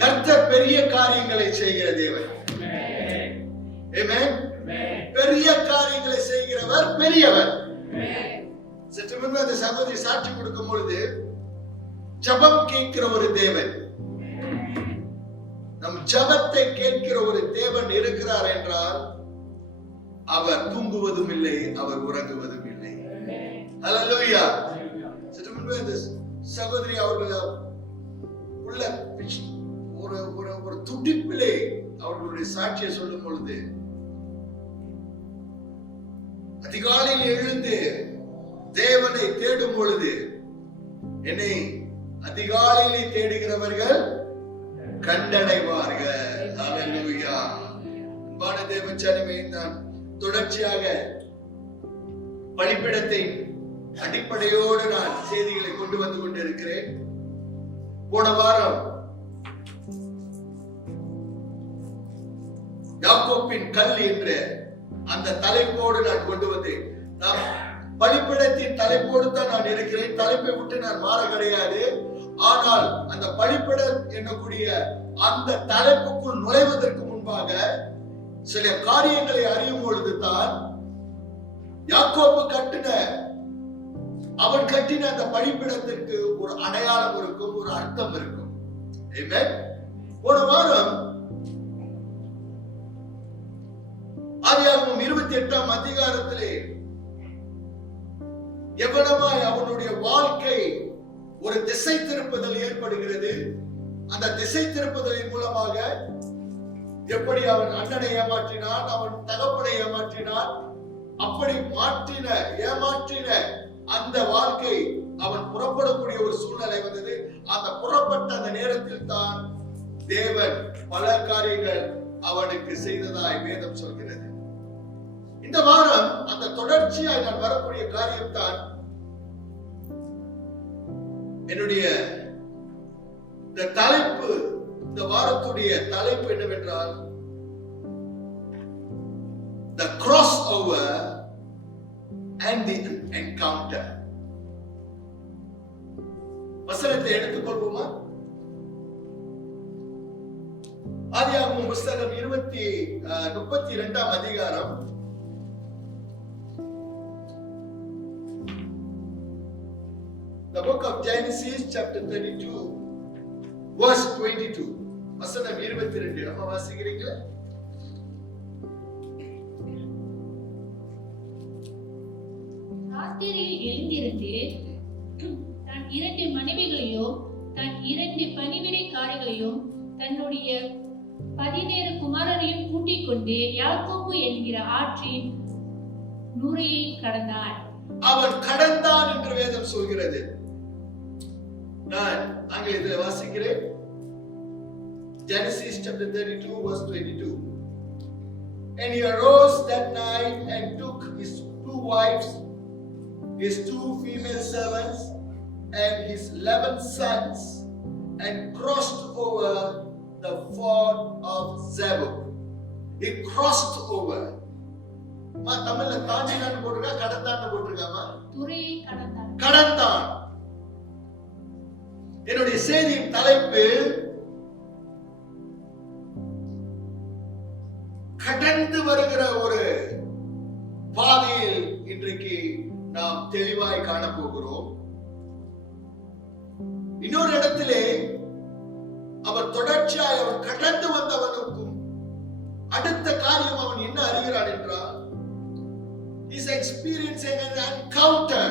கர்த்தர் பெரிய காரியங்களை செய்கிற தேவன். ஆமென். பெரிய காரியங்களை செய்கிறவர் பெரியவர். சற்று முன்பு அந்த சகோதரி சாட்சி கொடுக்கும் பொழுது ஜெபம் கேட்கிற ஒரு தேவன், நம் ஜெபத்தை கேட்கிற ஒரு தேவன் இருக்கிறார் என்றால் அவர் தூங்குவதும் இல்லை, அவர் உறங்குவதும் இல்லை. ஹல்லேலூயா. சற்று முன்பு அந்த சகோதரி அவர்கள் உள்ள ஒரு துடிப்பிலே அவர்களுடைய சாட்சியை சொல்லும் பொழுது, அதிகாலையில் எழுந்து தேவனை தேடும் பொழுது, என்னை அதிகாலையிலே தேடுகிறவர்கள் கண்டடைவார்கள். ஹல்லேலூயா. அன்பான தேவ ஜனமே, நான் தொடர்ச்சியாக பலிபீடத்தை அடிப்படையோடு நான் செய்திகளை கொண்டு வந்து கொண்டிருக்கிறேன். போன வாரம் யாக்கோப்பின் கல் என்ற அந்த தலைப்போடு நான் கொண்டு வந்தேன். நான் பலிபீடத்தின் தலைப்போடு தான் நான் இருக்கிறேன். தலைப்பை விட்டு நான் மாற கிடையாது. ஆனால் அந்த பலிபீடம் என்னக்கூடிய அந்த தலைப்புக்குள் நுழைவதற்கு முன்பாக சில காரியங்களை அறியும் பொழுது தான் யாக்கோபு அவன் கட்டின அந்த பலிபீடத்திற்கு ஒரு அடையாளம் இருக்கும், ஒரு அர்த்தம் இருக்கும். ஆமென். போன வாரம் ஆதியாகமம் 28ஆம் அதிகாரத்திலே எவ்வளவாய் அவனுடைய வாழ்க்கை ஒரு திசை திருப்புதல் ஏற்படுகிறது. அந்த திசை திருப்புதலின் மூலமாக எப்படி அவன் அண்ணனை ஏமாற்றினான், அவன் தகப்பனை ஏமாற்றினான், அப்படி ஏமாற்றின அந்த வாழ்க்கை அவன் புறப்படக்கூடிய ஒரு சூழ்நிலை வந்தது. அந்த புறப்பட்ட அந்த நேரத்தில் தான் தேவன் பல காரியங்கள் அவனுக்கு செய்ததாய் வேதம் சொல்கிறது. இந்த வாரம் அந்த தொடர்ச்சியாய் நான் வரக்கூடிய காரியம் தான் என்னுடைய இந்த தலைப்பு. இந்த வாரத்துடைய தலைப்பு என்னவென்றால் the crossover and the encounter. வசனத்தை எடுத்துக்கொள்வோமா? ஆதியாகமம் புத்தகம் 32ஆம் அதிகாரம் The book of Genesis chapter 32 verse 22. வசனம் 22. நம்ம வாசிக்கிறீங்களா? ராத்திரியில் எழுந்திருந்து தன் 2 மனைவிகளையும் தன் 2 பணிவிடைக்காரிகளையும் தன்னுடைய 17 குமாரரையும் கூட்டிக் கொண்டு யாக்கோபு என்கிற ஆற்றின் நுரையை கடந்தான். அவன் கடந்தான் என்று வேதம் சொல்கிறது. நான் ஆங்கிலத்தில் வாசிக்கிறேன். Genesis chapter 32 verse 22. And he arose that night and took his 2 wives, his 2 female servants, and his 11 sons, and crossed over the ford of Zebul. He crossed over. தமிழ்ல தாண்டினான்னு போட்டுருக்கா, கடந்தான்னு போட்டுருக்காமா? துறையை கடந்தான். கடந்தான். என்னுடைய செய்தியின் தலைப்பு கடந்து வருகிற ஒரு பாதையில் இன்றைக்கு நாம் தெளிவாய் காணப்போகிறோம். இன்னொரு இடத்திலே அவர் தொடர்ச்சியாய் அவன் கடந்து வந்தவனுக்கும் அடுத்த காரியம் அவன் என்ன அறிகிறான் என்றால், is experiencing an encounter,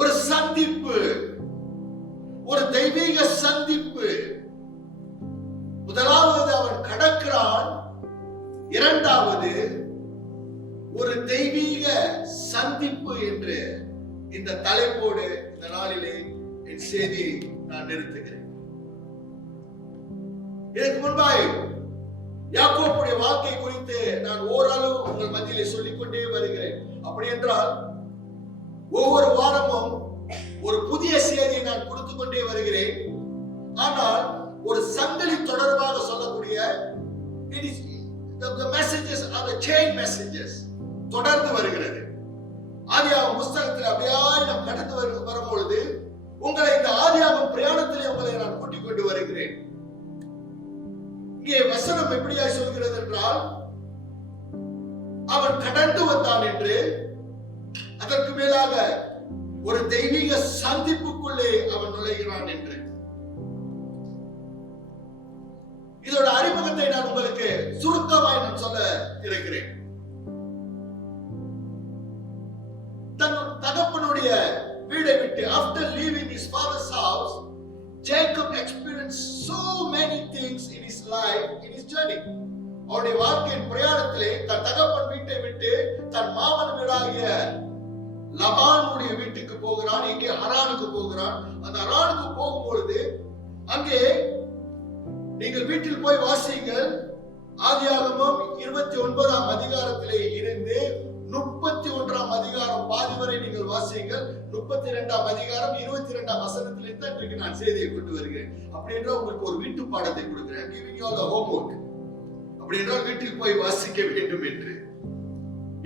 ஒரு சந்திப்பு, ஒரு தெய்வீக சந்திப்பு. முதலாவது அவன் கடக்கிறான், இரண்டாவது ஒரு தெய்வீக சந்திப்பு என்று இந்த தலைப்போடு இந்த நாளிலே என் செய்தியை நான் நிறுத்துகிறேன். இதற்கு முன்பாய் யாக்கோபுடைய வாழ்க்கை குறித்து நான் ஓரளவு உங்கள் மத்தியிலே சொல்லிக்கொண்டே வருகிறேன். அப்படி என்றால் ஒவ்வொரு வாரமும் ஒரு புதிய செய்தியை நான் கொடுத்து கொண்டே வருகிறேன். ஆனால் ஒரு சங்கிலி தொடர்பாக சொல்லக்கூடிய the messages are the chain messages தொடர்ந்து வருகிறது. ஆதியாகமம் புத்தகத்தில் அப்படியே நாம் கடந்து வரும்பொழுது உங்களை இந்த ஆதியாகமம் பிரயாணத்திலே உங்களை நான் கூட்டிக் கொண்டு வருகிறேன். இங்கே வசனம் எப்படியாய் சொல்கிறது என்றால், அவன் கடந்து வந்தான் என்று, அதற்கு மேலாக ஒரு தெய்வீக சந்திப்புக்குள்ளே அவன் நுழைகிறான் என்று. இதோட அறிமுகத்தை நான் உங்களுக்கு சுருக்கமாய் நான் சொல்ல இருக்கிறேன். தன் தகப்பனுடைய வீடை விட்டு, after leaving his father's house, Jacob experienced so many things in his life, in his journey. அவருடைய வாழ்க்கையின் பிரயாணத்திலே தன் தகப்பன் வீட்டை விட்டு தன் மாமன் வீடாகிய லபானுடைய வீட்டுக்கு போகிறான். இங்கே ஹரானுக்கு போகிறான். அந்த ஹரானுக்கு போகும்பொழுது அங்கே நீங்கள் வீட்டில் போய் வாசியுங்கள். ஆதியாகமம் 29ஆம் அதிகாரத்திலே இருந்து 31ஆம் அதிகாரம் பாதி வரை நீங்கள் வாசியுங்கள். 32ஆம் அதிகாரம் 22ஆம் வசனத்திலிருந்து இன்றைக்கு நான் செய்தியை கொண்டு வருகிறேன். அப்படி என்றால் உங்களுக்கு ஒரு வீட்டு பாடத்தை கொடுக்கிறேன். giving you all the homework. அப்படி என்றால் வீட்டில் போய் வாசிக்க வேண்டும் என்று.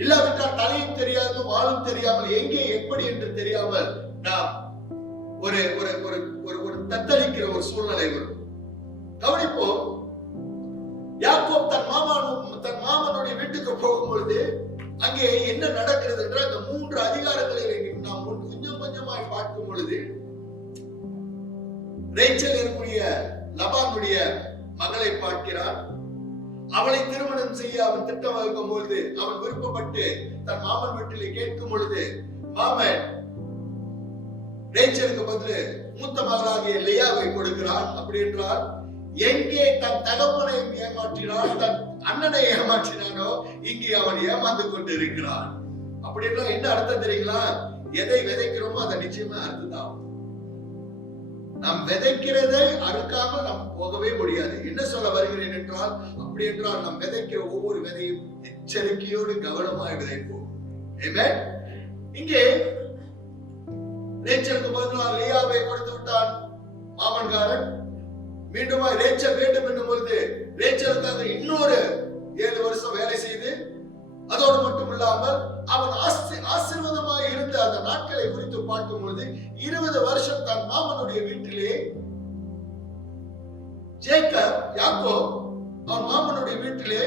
இல்லாவிட்டால் தலையும் தெரியாமல் வாழும் தெரியாமல் எங்கே எப்படி என்று தெரியாமல் நாம் ஒரு ஒரு ஒரு ஒரு தத்தளிக்கிற ஒரு சூழ்நிலை வரும். கவனிப்போம். யாக்கோப் தன் மாமனுடைய வீட்டுக்கு போகும்பொழுது அங்கே என்ன நடக்கிறது என்றால், இந்த 3 அதிகாரங்களை நாம் கொஞ்சம் கொஞ்சமாய் பார்க்கும் பொழுது, ரேச்சல் என்னுடைய லபானுடைய மகளை பார்க்கிறான். அவளை திருமணம் செய்ய அவன் திட்டம் வகுக்கும் பொழுது, அவன் விருப்பப்பட்டு தன் மாமன் வீட்டிலே கேட்கும் பொழுது, மாமன் ரேச்சலுக்கு பதில் மூத்த மகளாகிய லியாவை கொடுக்கிறான். அப்படி என்றால் எங்கே தன் தகப்பனை ஏமாற்றினான், தன் அண்ணனை ஏமாற்றினானோ இங்கே அவன் ஏமாந்து கொண்டு இருக்கிறான். அப்படி என்றால் என்ன அர்த்தம் தெரியுங்களா? எதை விதைக்கிறோமோ அதை நிச்சயமா அறுத்துதான். நாம் விதைக்கிறதை அறுக்காமல் நாம் போகவே முடியாது. என்ன சொல்ல வருகிறேன் என்றால், அப்படி என்றால் நாம் விதைக்கிற ஒவ்வொரு விதையும் எச்சரிக்கையோடு கவனமாய் விதைப்போம். ஆமென். இங்கே ரேச்சலுக்கு பதிலாக லியாவை கொடுத்து விட்டான் மாமன்காரன். மீண்டும் ரேச்சல் வேண்டும் என்னும் பொழுது ரேச்சலுக்காக இன்னொரு 7 வருஷம் வேலை செய்து, அதோடு மட்டும் இல்லாமல் அவன் ஆசீர்வாதமாக இருந்த அந்த நாட்களை குறித்து பார்க்கும் பொழுது 20 வருஷம் தன் மாமனுடைய வீட்டிலே யாக்கோப் அவன் மாமனுடைய வீட்டிலே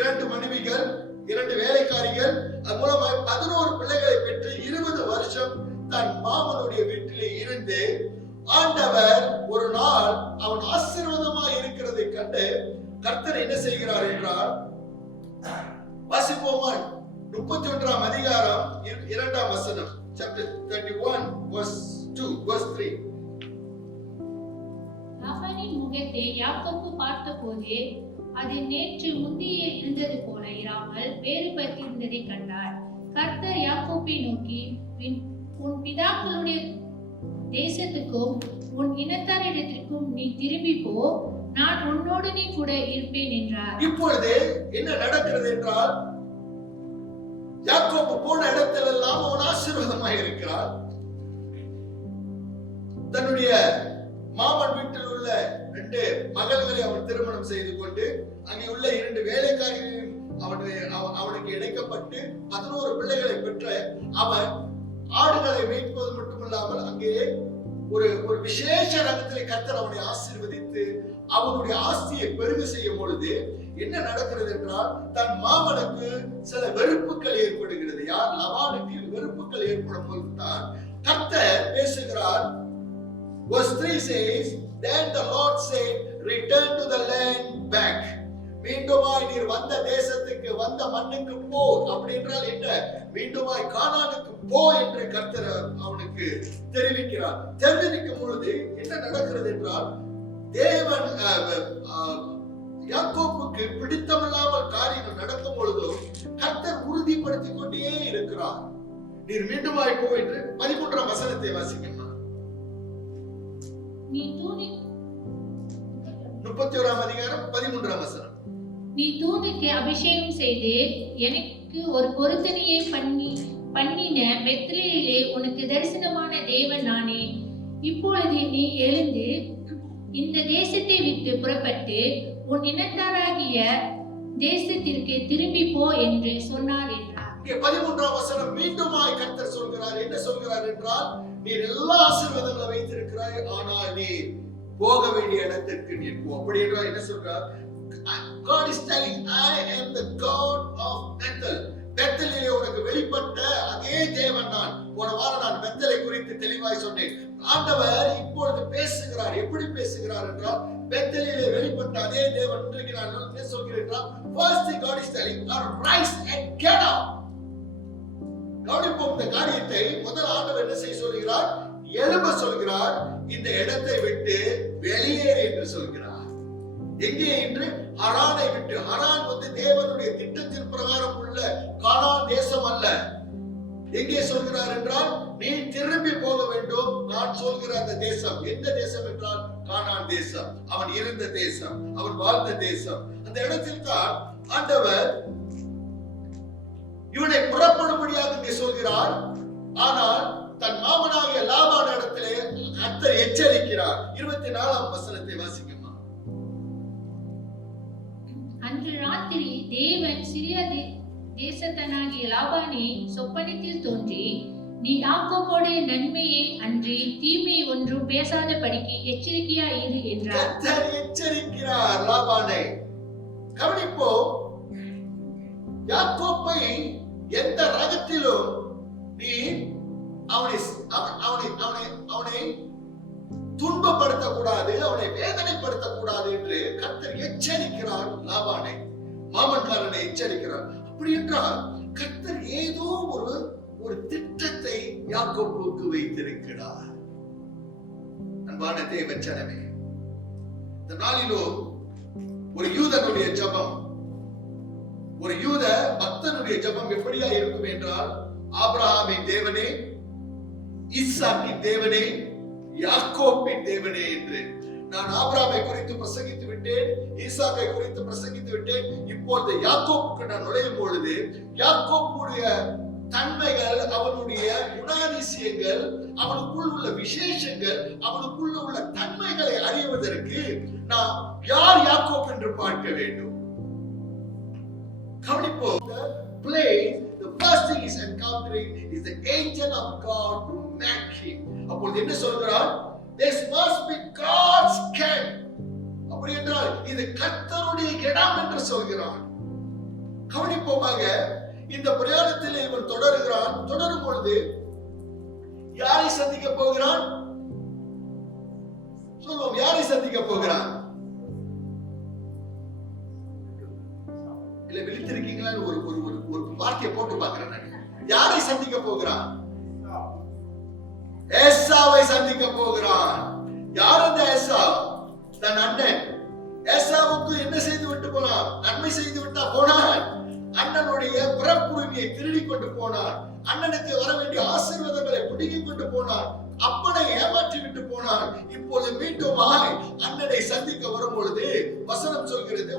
2 மனைவிகள், 2 வேலைக்காரிகள், அது மூலமாக 11 பிள்ளைகளை பெற்று 20 வருஷம் தன் மாமனுடைய வீட்டிலே இருந்து, ஆண்டவர் ஒரு நாள் அவன் ஆசீர்வாதமாக இருக்கிறதை கண்டு கர்த்தர் என்ன செய்கிறார் என்றால், வாசிப்போமா 31ஆம் அதிகாரம் 2ஆம் வசனம், chapter 31 verse 2 verse 3. லாபானின் முகத்தை யாக்கோபு பார்த்தபோது அது நேற்று முந்திய இருந்தது போல இராமல் வேறுபட்டிருந்ததை கண்டார். கர்த்தர் யாக்கோபை நோக்கி, உன் பிதாக்களுடைய தேசத்துக்கும் உன் இனத்தாரிடத்திற்கும் நீ திரும்பி போ, நான் உன்னோடு நீ கூட இருப்பேன் என்றார். இப்பொழுது என்ன நடக்கிறது என்றால், யாக்கோபு போன இடத்திலெல்லாம் அவன் ஆசீர்வாதமாக இருக்கிறார். தன்னுடைய மாமன் வீட்டில் உள்ள 2 மகள்களை அவன் திருமணம் செய்து கொண்டு, அங்கே உள்ள 2 வேலைக்காரிகளையும் அவனுக்கு இணைக்கப்பட்டு 11 பிள்ளைகளை பெற்ற அவன் ஆடுகளை மேய்ப்பது மட்டுமில்லாமல் அங்கே ஒரு விசேஷ ரகத்திலே கர்த்தர் அவனை ஆசீர்வதித்து அவனுடைய ஆஸ்தியை பெருக செய்யும் பொழுது என்ன நடக்கிறது என்றால், தன் மாமனுக்கு சில வெறுப்புகள் ஏற்படுகிறது. யார்? லபானுக்கு வெறுப்புகள் ஏற்படும் பொழுதுதான் கர்த்தர் பேசுகிறார். Verse 3 says, then the Lord said, return to the land back. மீண்டுமாய் நீர் வந்த தேசத்துக்கு, வந்த மண்ணுக்கு போ. அப்படி என்றால் என்ன? மீண்டுமாய் கானானுக்கு போ என்று கர்த்தர் அவனுக்கு தெரிவிக்கிறார். தெரிவிக்கும் பொழுது என்ன நடக்கிறது என்றால், தேவன் யாக்கோபுக்கு பிடித்தமில்லாமல் காரியங்கள் நடக்கும் பொழுதும் கர்த்தர் உறுதிப்படுத்திக் கொண்டே இருக்கிறார். நீர் மீண்டுமாய் போ என்று 13ஆம் வசனத்தை வாசிக்கணும். 31ஆம் அதிகாரம் 13ஆம் வசனம். நீ தூணுக்கு அபிஷேகம் செய்து எனக்கு ஒரு பொருத்தனையை பண்ணின பெத்லேயிலே உனக்கு தரிசனமான தேவன் நானே. இப்பொழுது நீ எழுந்து இந்த தேசத்தை விட்டு புறப்பட்டு உன் இனத்தாராகிய தேசத்திற்கு திரும்பி போ என்று சொன்னார் என்றார். 13ஆம் வசனம் மீண்டுமாய் கர்த்தர் சொல்கிறார், சொல்கிறார். என்ன சொல்கிறார் என்றால், நீர் எல்லா ஆசீர்வாதங்களை வைத்திருக்கிறாய், ஆனால் நீ போக வேண்டிய இடத்திற்கு நீ போ. அப்படி என்றால் என்ன சொல்றார்? God is telling, I am the God of Bethel. பெத்தலிலே உனக்கு வெளிப்பட்ட அதே தேவன் நான். போன வாரம் நான் பெத்தலை குறித்து தெளிவாய் சொன்னேன். ஆண்டவர் இப்பொழுது பேசுகிறார். எப்படி பேசுகிறார் என்றால், பெத்தலிலே வெளிப்பட்ட அதே தேவன் இன்றைக்கு நான் என்ன சொல்கிறேன் என்றால், first God is telling, arise and get out. கவனிப்போம் இந்த காரியத்தை. முதல் ஆண்டவர் என்ன செய்ய சொல்கிறார்? எழும்ப சொல்கிறார். இந்த இடத்தை விட்டு வெளியேறு என்று சொல்கிறார். எங்கே என்று? ஹரானை விட்டு. ஹரான் தேவனுடைய திட்டத்தின் பிரகாரம் உள்ள கானான் தேசம் அல்ல. எங்கே சொல்கிறார் என்றால், நீ திரும்பி போக வேண்டும். நான் சொல்கிற அந்த தேசம் எந்த தேசம் என்றால், கானான் தேசம். அவன் இருந்த தேசம், அவன் வாழ்ந்த தேசம். அந்த இடத்தில் தான் ஆண்டவர் இவனை புறப்படும்படியாக இங்கே சொல்கிறார். ஆனால் தன் மாமனாகிய லாபான் இடத்திலே கர்த்தர் எச்சரிக்கிறார். 24ஆம் வசனத்தை வாசிக்கமா. அன்று ராத்திரி தேவன் சிறிய தேசத்தனாகிய லாபானை சொப்பனத்தில் தோன்றி, நீ யாக்கோபோடைய நன்மையை அன்றி தீமை ஒன்றும் பேசாதபடிக்கு எச்சரிக்கையா இரு என்றார். கர்த்தர் எச்சரிக்கிறார் லாபானை. கவனிப்போம். யாக்கோப்பை எந்த ரகத்திலும் நீ அவனை துன்பப்படுத்தக்கூடாது, அவனை வேதனைப்படுத்தக்கூடாது என்று கர்த்தர் எச்சரிக்கிறார் லாபானை. மாமன்காரனை எச்சரிக்கிறார். அப்படி என்றால் கர்த்தர் ஏதோ ஒரு திட்டத்தை யாக்கோபுக்கு வைத்திருக்கிறார். அன்பான தேவச்சனமே, இந்த நாளிலோ ஒரு யூதனுடைய ஜெபம், ஒரு யூத பக்தனுடைய ஜெபம் எப்படியா இருக்கும் என்றால், ஆபிரகாமின் தேவனே, ஈசாக்கின் தேவனே, யாக்கோபின் தேவனே என்று. நான் ஆபிரகாமை குறித்து பிரசங்கித்து விட்டேன், ஈசாக்கை குறித்து பிரசங்கித்து விட்டேன். இப்பொழுது யாக்கோபுக்கு நான் நுழையும் பொழுது, யாக்கோபுடைய தன்மைகள், அவனுடைய குணாதிசயங்கள், அவனுக்குள் உள்ள விசேஷங்கள், அவனுக்குள்ள உள்ள தன்மைகளை அறிவதற்கு நாம் யார் யாக்கோப் என்று பார்க்க வேண்டும். கவனிப்போம். The first thing is encountering is the angel of God to make him. அப்பொழுது என்ன சொல்கிறார்? This must be God's camp. அப்படி என்றால் இது கர்த்தருடைய இடம் என்று சொல்கிறான். கவனிப்போமாக. இந்த பிரயாணத்தில் இவன் தொடரும் பொழுது யாரை சந்திக்க போகிறான்? சொல்லுவோம், யாரை சந்திக்க போகிறான்? இல்ல விழித்திருக்கீங்களா? ஒரு வார்த்தையை போட்டு பார்க்கிறேன். யாரை சந்திக்க போகிறான்? ஏசாவை சந்திக்க போகிறான். யார் அந்த ஏசாவ்? தன் அண்ணன். ஏசாவுக்கு என்ன செய்து விட்டு போனான்? நன்மை செய்து விட்டா போனான். அண்ணனுடைய பிறப்புரிமையை திருடி கொண்டு போனான். அண்ணனுக்கு வர வேண்டிய ஆசீர்வாதங்களை பிடுங்கிக் கொண்டு போனான். அப்பனை ஏமாற்றி விட்டு போனான். இப்போது மீண்டும் அண்ணனை சந்திக்க வரும் பொழுது வசனம் சொல்கிறது,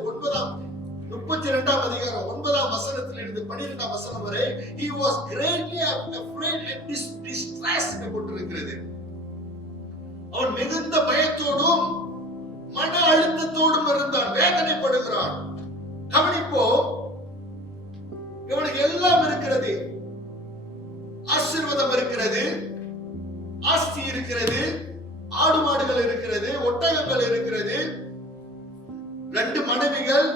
32ஆம் அதிகாரம் 9ஆம் வசனத்திலிருந்து 12ஆம் வசனம் வரை, he was greatly afraid and distressed என்று போட்டிருக்கிறது. அவன் மிகுந்த பயத்தோடும் மன அழுத்தத்தோடும் இருந்தான், வேதனைப்படுகிறான். கவனிப்போ, இவனுக்கு எல்லாம் இருக்கிறது. ஆசீர்வாதம் இருக்கிறது, ஆஸ்தி இருக்கிறது, ஆடு மாடுகள் இருக்கிறது, ஒட்டகங்கள் இருக்கிறது, 2 மனைவிகள்,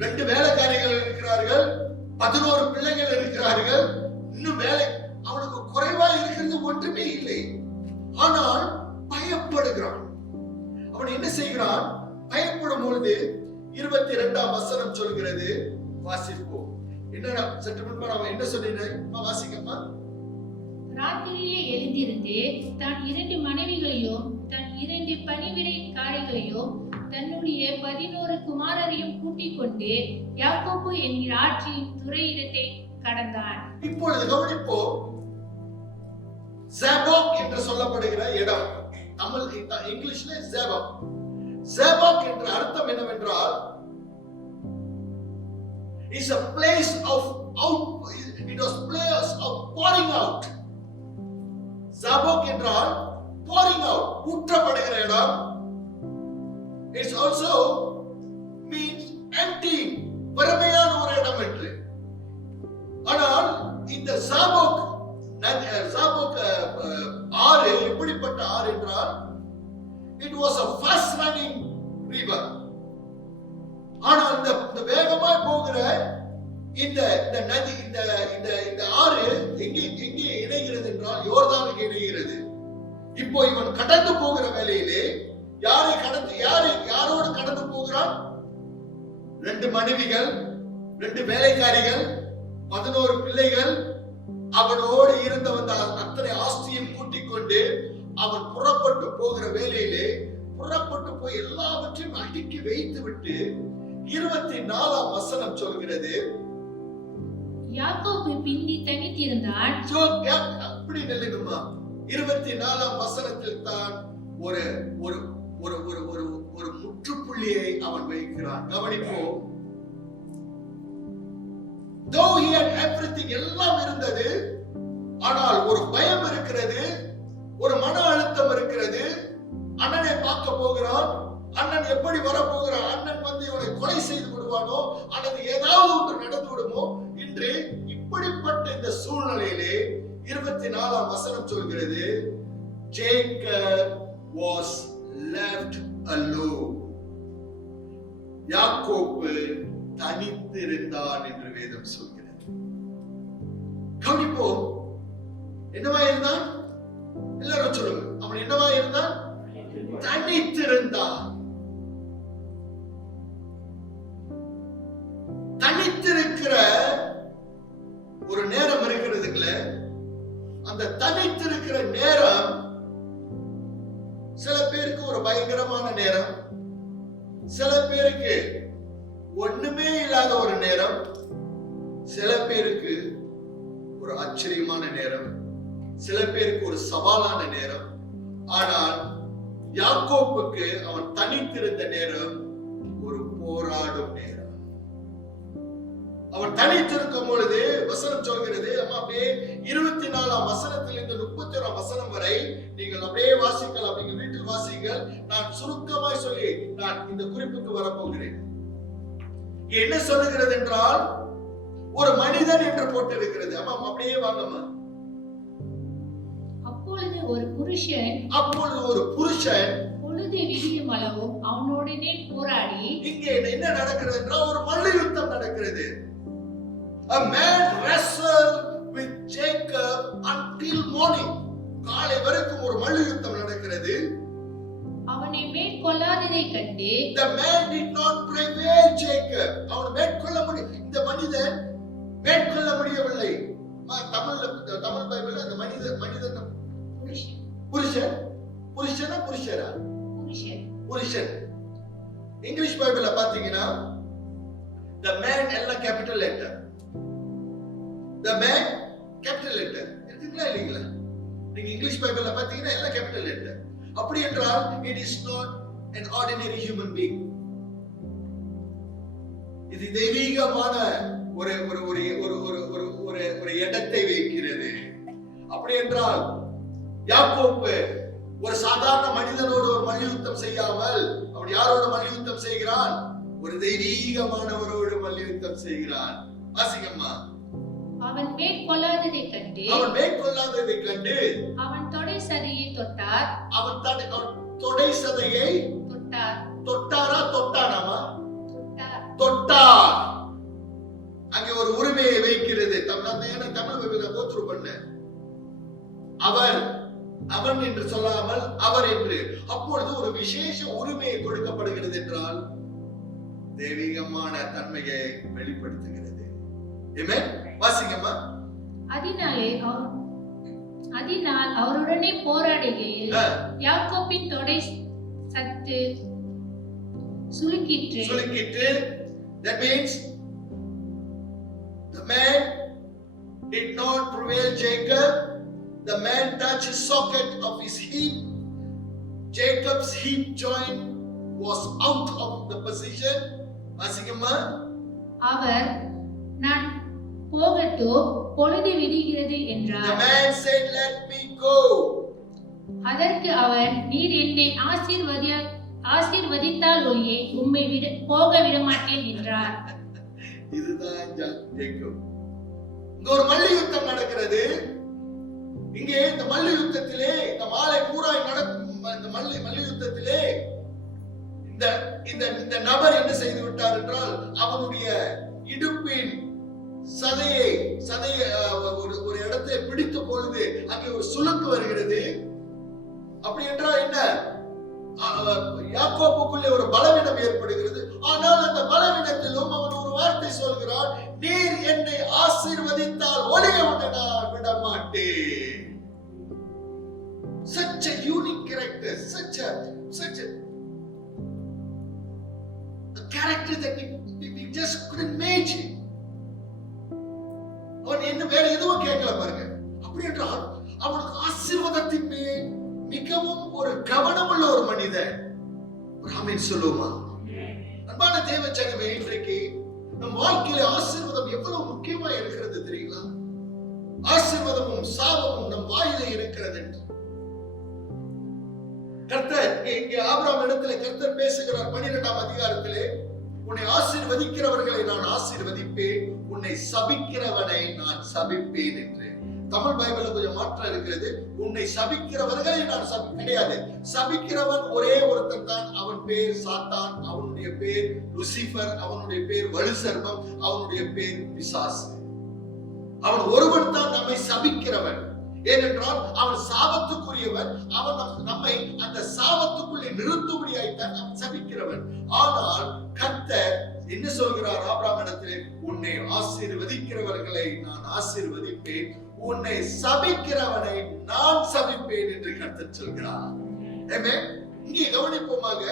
2 வேலைக்காரிகள் இருக்கிறார்கள், 11 பிள்ளைகள் இருக்கிறார்கள். இன்னும் வேலை அவனுக்கு குறைவா இருக்கிறது ஒன்றுமே இல்லை. ஆனால் பயப்படுகிறான். அவன் என்ன செய்கிறான்? பயப்படும் பொழுது 22ஆம் வசனம் சொல்கிறது, வாசிப்போம். என்னடா சற்று முன்பு அவன் என்ன சொன்னேன்? வாசிக்கமா. ராத்திரியிலே எழுந்திருந்து தான் 2 மனைவிகளையும் தன் 2 பணிவிடைக்காரிகளையும் தன்னுடைய 11 குமாரரையும் கூட்டிக் கொண்டு யாக்கோபு என்கிற ஆட்சியின் துறையிடத்தை கடந்தான். இப்பொழுது கவனிப்போம். ஜாபோக் என்று சொல்லப்படுகிற இடம், இங்கிலீஷ்ல ஜாபோக். ஜாபோக் என்ற அர்த்தம் என்னவென்றால், is a place of it was place of pouring out. ஜாபோக் என்றால் pouring out, ஊற்றப்படுகிற இடம். It also means empty, வெறுமையான ஒரு இடம் என்று. ஆனால் இந்த ஜாபோக் எப்படிப்பட்ட ஆறு என்றால் it was a fast running river. ஆனால் இந்த வேகமாய் போகிற இந்த நதி இந்த ஆறு எங்கே இணைகிறது என்றால் யோர்தானுக்கு இணைகிறது. இப்போ இவன் கடந்து போகிற வேளையிலே யாரோடு கடந்து போகிறான்? 2 மனைவிகள், 2 வேலைக்காரிகள், 11 பிள்ளைகள், அவனோடு இருந்த வந்த அத்தனை ஆஸ்தியும் கூட்டிக் கொண்டு அவன் புறப்பட்டு போகிற வேளையிலே புறப்பட்டு போய் எல்லாவற்றையும் அடுக்கி வைத்து விட்டு 24ஆம் வசனம் சொல்கிறது, யாக்கோபு பிந்தி தனித்திருந்தான். அப்படி நில்லுங்கம்மா. 24ஆம் வசனத்தில் தான் ஒரு ஒரு ஒரு ஒரு ஒரு ஒரு முற்றுப்புள்ளியை அவன் வைக்கிறான். கவனிப்போம். Though he had everything, எல்லாம் இருந்தது, ஆனால் ஒரு பயம் இருக்கிறது, ஒரு மன அழுத்தம் இருக்கிறது. அண்ணனை பார்க்க போகிறான். அண்ணன் எப்படி வரப்போகிறான்? அண்ணன் வந்து இவனை கொலை செய்து விடுவானோ அல்லது ஏதாவது ஒன்று நடந்து விடுமோ என்று இப்படிப்பட்ட இந்த சூழ்நிலையிலே 24ஆம் வசனம் சொல்கிறது, Jacob was left alone. யாக்கோபு தனித்திருந்தான் என்று வேதம் சொல்கிறது. கவனிப்போம். என்னவா இருந்தான்? எல்லாரும் சொல்லுங்க. அவன் என்னவா இருந்தான்? தனித்திருந்தான். தனித்திருக்கிற ஒரு நேரம் இருக்கிறதுங்கள. அந்த தனித்திருக்கிற நேரம் சில பேருக்கு ஒரு பயங்கரமான நேரம், சில பேருக்கு ஒண்ணுமே இல்லாத ஒரு நேரம், சில பேருக்கு ஒரு ஆச்சரியமான நேரம், சில பேருக்கு ஒரு சவாலான நேரம். ஆனால் யாக்கோபுக்கு அவன் தனித்திருந்த நேரம் ஒரு போராடும் நேரம். அவன் தனித்திருக்கும் பொழுது வசனம் சொல்கிறது, அப்படியே 24ஆம் வசனத்தில் இருந்து 31ஆம் வசனம் வரை நீங்கள் அப்படியே வாசிக்கலாம். நீங்கள் வீட்டில் வாசிங்கள். நான் சுருக்கமாய் சொல்லி நான் இந்த குறிப்புக்கு வரப்போகிறேன். என்ன சொல்லுகிறது என்றால், ஒரு மனிதன் என்று போட்டிருக்கிறது. அப்படியே வாங்கம்மா. அப்பொழுது ஒரு புருஷன் பொழுது விடியும் அளவும் அவனோடனே போராடி. இங்கே என்ன நடக்கிறது என்றால் ஒரு மல்லு யுத்தம் நடக்கிறது. A man wrestled with Jacob until morning. காலை வரைக்கும் ஒரு மல்லு யுத்தம் நடக்கிறது. அவனை மேற்கொள்ளாததை கண்டு the man did not prevail Jacob. அவன் மேற்கொள்ள இந்த மனிதன் மேற்கொள்ள முடியவில்லை. தமிழ் பைபிள்ல அந்த மனிதன் புருஷன். இங்கிலீஷ் பைபிள்ல பாத்தீங்கன்னா the man எல்லாம் capital letter. the man capital letter இருக்குங்களா இல்லீங்களா? நீங்க இங்கிலீஷ் பைபிள்ல பாத்தீங்கன்னா எல்லாம் கேபிட்டல் லெட்டர். அப்படி என்றால் it is not an ordinary human being. இது தெய்வீகமான ஒரு ஒரு ஒரு ஒரு ஒரு ஒரு இடத்தை வைக்கிறது. அப்படி என்றால் யாக்கோபு ஒரு சாதாரண மனிதனோடு ஒரு மல்யுத்தம் செய்யாமல் அவன் யாரோடு மல்யுத்தம் செய்கிறான்? ஒரு தெய்வீகமானவரோடு மல்யுத்தம் செய்கிறான். வாசிங்கம்மா. அவன் மேற்கொள்ளாததை கண்டு அவன் தொடை சதையை தொட்டார். தொடை சதையை தொட்டாரா? தொட்டானாமா? தொட்டார். அங்கே ஒரு உரிமையை வைக்கிறது. தமிழ் பைபிளை கோத்ரூ பண்ண அவன் என்று சொல்லாமல் அவர் என்று. அப்பொழுது ஒரு விசேஷ உரிமையை கொடுக்கப்படுகிறது என்றால் தெய்வீகமான தன்மையை வெளிப்படுத்துகிறது. ஆமென். வாசிங்கம்மா. அதனால் அவருடனே போராடுகையில் யாக்கோபின் தொடை சத்து சுளுக்கிற்று. That means the man did not prevail Jacob. The man touched his socket of his hip. Jacob's hip joint was out of the position. வாசிங்கம்மா. அவர் நான் போகட்டும், பொழுது விடிகிறது என்றார். The man said, let me go. அதற்கு அவர், நீர் என்னை ஆசீர்வதித்தால் ஒழிய உம்மை போக விட மாட்டேன் என்றார். இதுதான் ஜேக்கப். இங்க ஒரு மல்லு யுத்தம் நடக்கிறது. இங்கே இந்த மல்லு யுத்தத்திலே இந்த மாலை பூரா இந்த நபர் என்ன செய்து விட்டார் என்றால் அவனுடைய இடுப்பின் சதையை ஒரு இடத்தை பிடித்த பொழுது அங்கே ஒரு சுளுக்கு வருகிறது. அப்படி என்றால் என்ன, யாக்கோபுக்குள்ளே ஒரு பலவீனம் ஏற்படுகிறது. ஆனால் அந்த பலவீனத்திலும் அவன் ஒரு வார்த்தை சொல்கிறான், நீர் என்னை ஆசீர்வதித்தால் ஒளிய உன்னை நான் விட மாட்டேன். Such a unique character, such a character that we just couldn't imagine. அவன் என்ன வேற எதுவும் கேட்கல பாருங்க. அப்படி என்றால் அவனுக்கு ஆசீர்வாதத்தின் மேல் மிகவும் ஒரு கவனமுள்ள ஒரு மனிதன். ஆமென் சொல்லுமா? அன்பான தேவ ஜனமே, இன்றைக்கு நம் வாழ்க்கையில ஆசீர்வாதம் எவ்வளவு முக்கியமா இருக்கிறது தெரியுங்களா? ஆசீர்வாதமும் சாபமும் நம் வாயில இருக்கிறது. கர்த்தர் இங்கே ஆபிரகாம் இடத்திலே கர்த்தர் பேசுகிறார் 12ஆம் அதிகாரத்திலே, உன்னை ஆசீர்வதிக்கிறவர்களை நான் ஆசீர்வதிப்பேன், உன்னை சபிக்கிறவனை நான் சபிப்பேன் என்று. தமிழ் பைபிள்ல கொஞ்சம் மாற்றம் இருக்கிறது. உன்னை சபிக்கிறவர்களை நான் கிடையாது. சபிக்கிறவன் ஒரே ஒருத்தன் தான். அவன் பேர் சாத்தான், அவனுடைய பேர் லூசிபர், அவனுடைய பேர் வலுசர்பம், அவனுடைய பேர் பிசாசு. அவன் ஒருவன் தான் நம்மை சபிக்கிறவன். ஏனென்றால் அவன் சாபத்துக்குரியவன். அவன் நம்மை அந்த சாபத்துக்குள்ளே நிறுத்தும்படியாய்த்தான் அவன் சபிக்கிறவன். ஆனால் கர்த்தர் என்ன சொல்கிறார் ஆபிரகாம் இடத்திலே, உன்னை ஆசீர்வதிக்கிறவர்களை நான் ஆசீர்வதிப்பேன், உன்னை சபிக்கிறவனை நான் சபிப்பேன் என்று கர்த்தர் சொல்கிறார். ஆமென். இங்கே கவனிப்போமாக,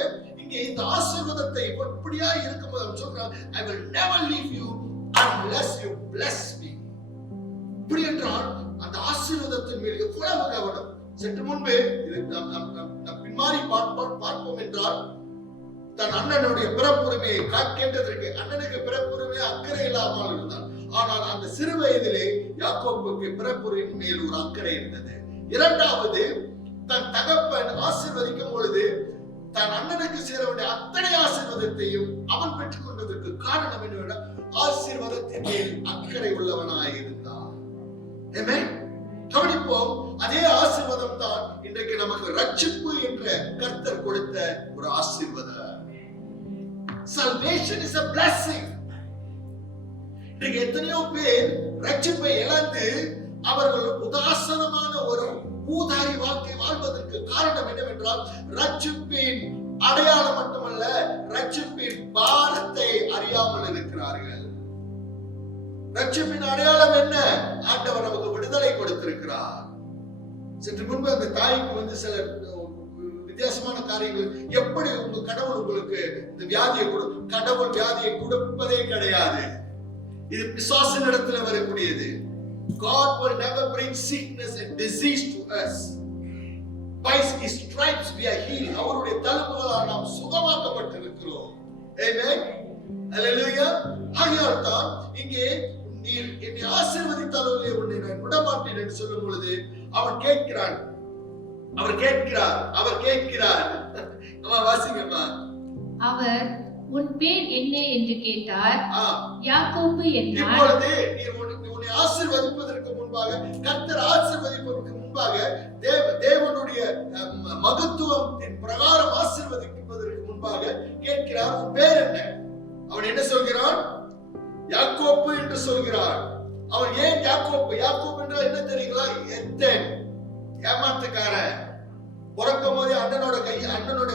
இங்கே இந்த ஆசீர்வாதத்தை எப்படியா இருக்கும்போது அவன் சொல்றான், I will never leave you unless you bless me. இப்படி என்றால் அந்த ஆசீர்வாதத்தின் மேல் எவ்வளவு கவனம். சற்று முன்பு பின்மாறி பார்ப்போம் என்றால், தன் அண்ணனுடைய பிறப்புரிமையை கேட்டதற்கு அண்ணனுக்கு பிறப்புரிமை அக்கறை இல்லாமல் இருந்தான். ஆனால் அந்த சிறு வயதிலே யாக்கோபுக்கு பிறப்புரிமை மேல் ஒரு அக்கறை இருந்தது. இரண்டாவது, தன் தகப்பன் ஆசீர்வதிக்கும் பொழுது தன் அண்ணனுக்கு சேர வேண்டிய அத்தனை ஆசீர்வாதத்தையும் அவன் பெற்றுக் கொண்டதற்கு காரணம் என்னவென்றால் ஆசீர்வாதத்தின் மேல் அக்கறை உள்ளவனாய் இருந்தான். ஆமென். கவனிப்போம், அதே ஆசீர்வாதம் தான் இன்றைக்கு நமக்கு ரட்சிப்பு என்ற கர்த்தர் கொடுத்த ஒரு ஆசீர்வாதம். Salvation is a blessing. இன்றைக்கு எத்தனையோ பேர் ரட்சிப்பை இழந்து அவர்கள் உதாசனமான ஒரு ஊதாரி வாழ்க்கை வாழ்வதற்கு காரணம் என்னவென்றால் ரட்சிப்பின் அடையாளம் மட்டுமல்ல, ரட்சிப்பின் பாரத்தை அறியாமல் இருக்கிறார்கள். ரட்சிப்பின் அடையாளம் என்ன? ஆண்டவர் நமக்கு விடுதலை கொடுத்திருக்கிறார். சற்று முன்பு அந்த தாய்க்கு சில வித்தியாசமான காரியங்கள், எப்படி உங்க கடவுள் உங்களுக்கு இந்த வியாதியை கடவுள் வியாதியை கொடுப்பதே கிடையாது. இது பிசாசின் இடத்துல வரக்கூடியது. God will never bring sickness and disease to us. By his stripes we are healed. அவருடைய தழும்புகளால் நாம் சுகமாக்கப்பட்டிருக்கிறோம். Amen. Hallelujah. ஆகையால் தான் இங்கே நீர் என்னை ஆசீர்வதித்தாலே உன்னை நான் விடமாட்டேன் என்று சொல்லும் பொழுது அவர் கேட்கிறார். அம்மா வாசிங்கம்மா. அவர் உன் பேர் என்ன என்று கேட்டார். யாக்கோபு என்றார். இப்பொழுது நீர் உன்னை ஆசீர்வதிப்பதற்கு முன்பாக, கர்த்தர் ஆசீர்வதிப்பதற்கு முன்பாக, தேவனுடைய மகத்துவத்தின் பிரகாரம் ஆசீர்வதிப்பதற்கு முன்பாக கேட்கிறார், உன் பேர் என்ன? அவன் என்ன சொல்கிறான்? யாக்கோபு என்று சொல்கிறான். அவன் ஏன் யாக்கோபு? யாக்கோபு என்றால் என்ன தெரியுங்களா? எத்தன், ஏமாத்துக்காரன். பிறக்கும் போதே அண்ணனோட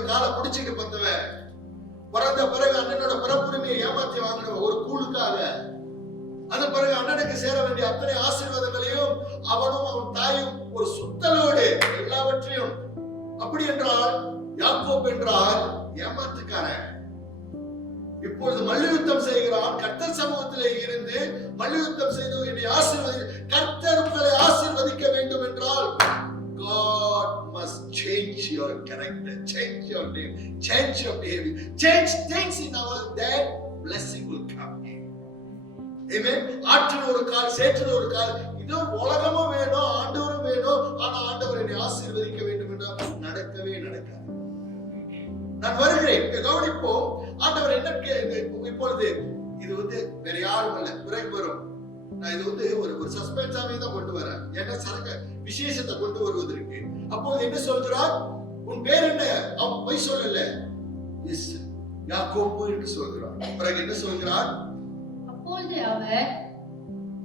காலை பிடிச்சிட்டு வந்தவன். பிறந்த பிறகு அண்ணனோட பிறப்புரிமையை ஏமாத்தி வாங்கினவன் ஒரு கூழுக்காக. அதன் பிறகு அண்ணனுக்கு சேர வேண்டிய அத்தனை ஆசீர்வாதங்களையும் அவனும் அவன் தாயும் ஒரு சுத்தலோடு எல்லாவற்றையும். அப்படி என்றால் யாக்கோபு என்றால் ஏமாத்துக்காரன். இப்பொழுது மல்யுத்தம் செய்கிறான். கர்த்தர் சமூகத்திலே இருந்து மல்யுத்தம் செய்து என்னை ஆசீர்வதி, கர்த்தர் உங்களை ஆசீர்வதிக்க வேண்டும் என்றால் God must change your character, change your name, change your behavior, change things in our that blessing will come. Amen. ஆற்றில் ஒரு கால், சேற்றில் ஒரு கால். இதோ உலகமும் வேணும், ஆண்டவரும் வேணும். ஆனா ஆண்டவர் என்னை ஆசீர்வதிக்க வேண்டும் என்றால் நடக்கவே நடக்காது. நான் வருகிறேன். கவனிப்போம். ஆண்டவர் என்ன இப்பொழுது இது வேற யாரும் அல்ல, பிறகு வரும். நான் இது ஒரு சஸ்பென்ஸாவே தான் கொண்டு வரேன். என்ன சரக்க விசேஷத்தை கொண்டு வருவதற்கு. அப்போது என்ன சொல்கிறார்? உன் பேர் என்ன? அவன் போய் சொல்லல. யாக்கோபு என்று சொல்கிறான். பிறகு என்ன சொல்கிறான்? அப்பொழுது அவர்,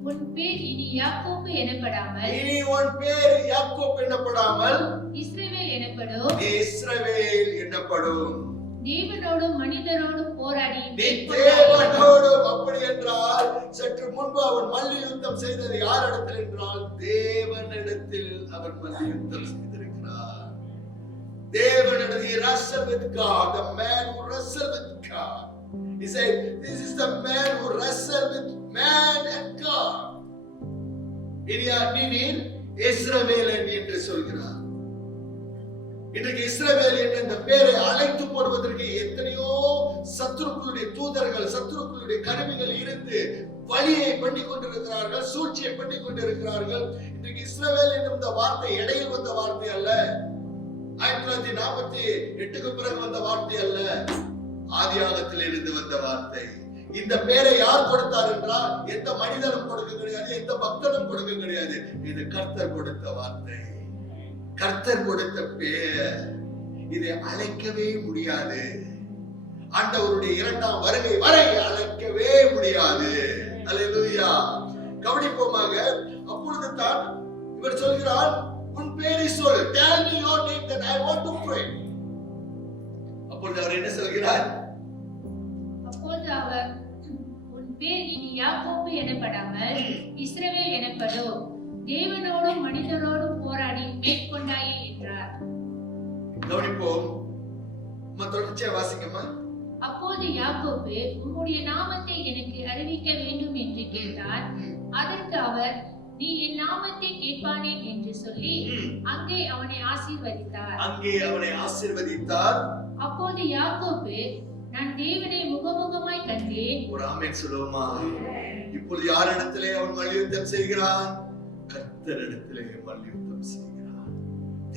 உன் பேர் இனி யாக்கோபு எனப்படாமல் இனி உன் பேர் யாக்கோபு எனப்படாமல் இஸ்ரவேல் எனப்படும், இஸ்ரவேல் எனப்படும். தேவனோடும் மனிதரோடும் போராடி நீ தேவனோடும். அப்படி என்றால் சற்று முன்பு அவன் மல்யுத்தம் செய்தது யாரிடத்தில் என்றால் தேவனிடத்தில் அவன் மல்யுத்தம் செய்திருக்கிறார். தேவனிடத்தில் he wrestled with God, the man who wrestled with God. He said, this is the man who wrestled with man and God. நீ இஸ்ரவேலன் என்று சொல்கிறார். இன்றைக்கு இஸ்ரவேல் என்ற இந்த பெயரை அழைத்து போடுவதற்கு எத்தனையோ சத்துருக்களுடைய தூதர்கள், சத்துருக்களுடைய கருவிகள் இருந்து வழியை பண்ணி கொண்டிருக்கிறார்கள், சூழ்ச்சியை பண்ணி கொண்டிருக்கிறார்கள். இன்றைக்கு இஸ்ரவேல் என்னும் இந்த வார்த்தை இடையில் வந்த வார்த்தை அல்ல, 1948க்கு பிறகு வந்த வார்த்தை அல்ல, ஆதியாகத்தில் இருந்து வந்த வார்த்தை. இந்த பேரை யார் கொடுத்தார் என்றால் எந்த மனிதனும் கொடுக்க கிடையாது, எந்த பக்தனும் கொடுக்க கிடையாது. இது கர்த்தர் கொடுத்த வார்த்தை, கர்த்தர் கொடுத்த பேர். இதை அழைக்கவே முடியாது. ஆண்டவருடைய இரண்டாம் வருகை வரை அழைக்கவே முடியாது. அல்லேலூயா. கவனிப்போமாக. அப்பொழுது தான் இவர் சொல்கிறார், உன் பேரை சொல். Tell me your name that I want to pray. அப்பொழுது அவர் என்ன சொல்கிறார்? அப்பொழுது அவர், உன் பேர் இனி யாக்கோபு எனப்படாமல் இஸ்ரவேல் எனப்படும், தேவனோடும் மனிதரோடும் போராடி மேற்கொண்டாயே என்றார். கவனிப்போம். தொடர்ச்சியா வாசிங்கம்மா. அப்போது யாக்கோபு, உம்முடைய நாமத்தை எனக்கு அறிவிக்க வேண்டும் என்று கேட்டார். அதற்கு அவர், நீ என் நாமத்தை கேட்பானேன் என்று சொல்லி அங்கே அவனை ஆசீர்வதித்தார். அப்போது யாக்கோபு, நான் தேவனை முகமுகமாய் கண்டேன். ஒரு ஆமென் சொல்லுவோமா? இப்பொழுது யாரிடத்திலே அவன் மல்யுத்தம் செய்கிறான்? கர்த்தரிடத்திலே மல்யுத்தம் செய்கிறான்,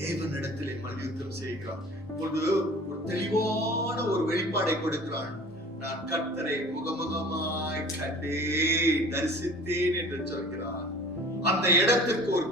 தேவனிடத்திலே மல்யுத்தம் செய்கிறான். இப்பொழுது ஒரு தெளிவான ஒரு வெளிப்பாடை கொடுக்கிறான். நான் கர்த்தரை முகமுகமாய் கண்டேன், தரிசித்தேன் என்று சொல்கிறான். அந்த இடத்திற்கு ஒரு